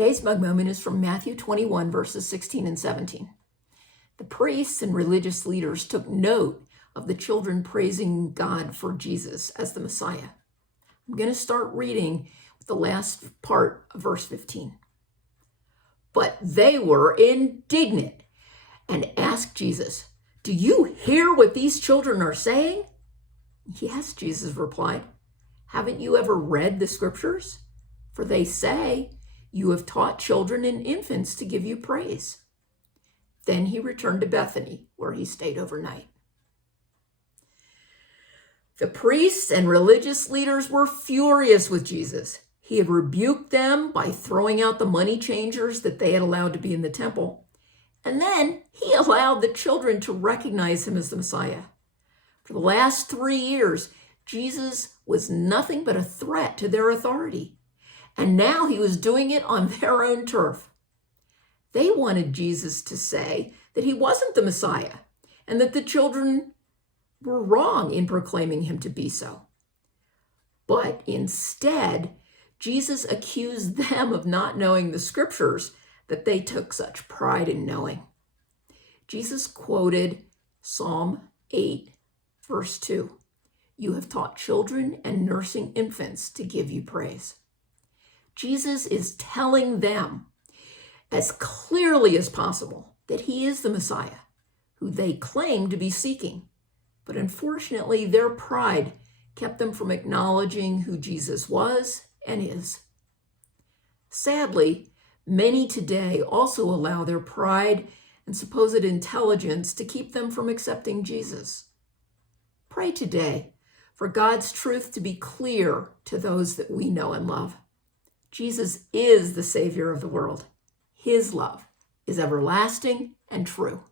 Today's mug moment is from Matthew 21, verses 16 and 17. The priests and religious leaders took note of the children praising God for Jesus as the Messiah. I'm going to start reading with the last part of verse 15. But they were indignant and asked Jesus, "Do you hear what these children are saying?" "Yes," Jesus replied. "Haven't you ever read the scriptures? For they say, 'You have taught children and infants to give you praise.'" Then he returned to Bethany, where he stayed overnight. The priests and religious leaders were furious with Jesus. He had rebuked them by throwing out the money changers that they had allowed to be in the temple. And then he allowed the children to recognize him as the Messiah. For the last 3 years, Jesus was nothing but a threat to their authority. And now he was doing it on their own turf. They wanted Jesus to say that he wasn't the Messiah and that the children were wrong in proclaiming him to be so. But instead, Jesus accused them of not knowing the scriptures that they took such pride in knowing. Jesus quoted Psalm 8, verse 2. "You have taught children and nursing infants to give you praise." Jesus is telling them as clearly as possible that he is the Messiah, who they claim to be seeking. But unfortunately, their pride kept them from acknowledging who Jesus was and is. Sadly, many today also allow their pride and supposed intelligence to keep them from accepting Jesus. Pray today for God's truth to be clear to those that we know and love. Jesus is the Savior of the world. His love is everlasting and true.